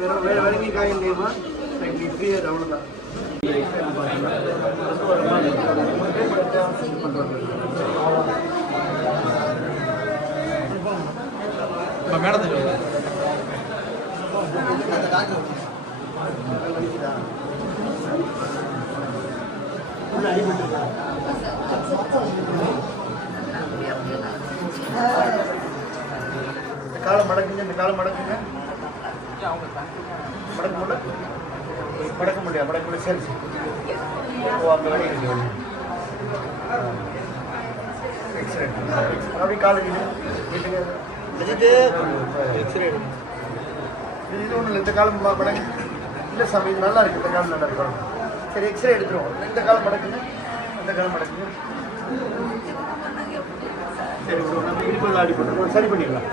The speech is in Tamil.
வேற வரைக்கும் காய் இல்லையம்மா கிளியர் அவ்வளோதான். மேடத்துக்கு இந்த காலம் மடக்குங்க, இந்த காலம் மடக்குங்க. மடக்க முடியாது, மடக்க முடியாது. சரி சரி. ஓ அங்கே வழி இருக்கு. அப்படி காலேஜ் வீட்டுக்கு எக்ஸ்ரே இது ஒன்றும் இல்லை. இந்த காலம் மடக்கு இல்லை சாமி, இது நல்லா இருக்குது. இந்த காலம் நல்லா இருக்கும். சரி எக்ஸ்ரே எடுத்துருவோம். இந்த காலம் மடக்குங்க, இந்த காலம் மடக்குங்க. சரி நம்ம இடுப்பில் அடி பண்ணுறோம், சரி பண்ணிடலாம்.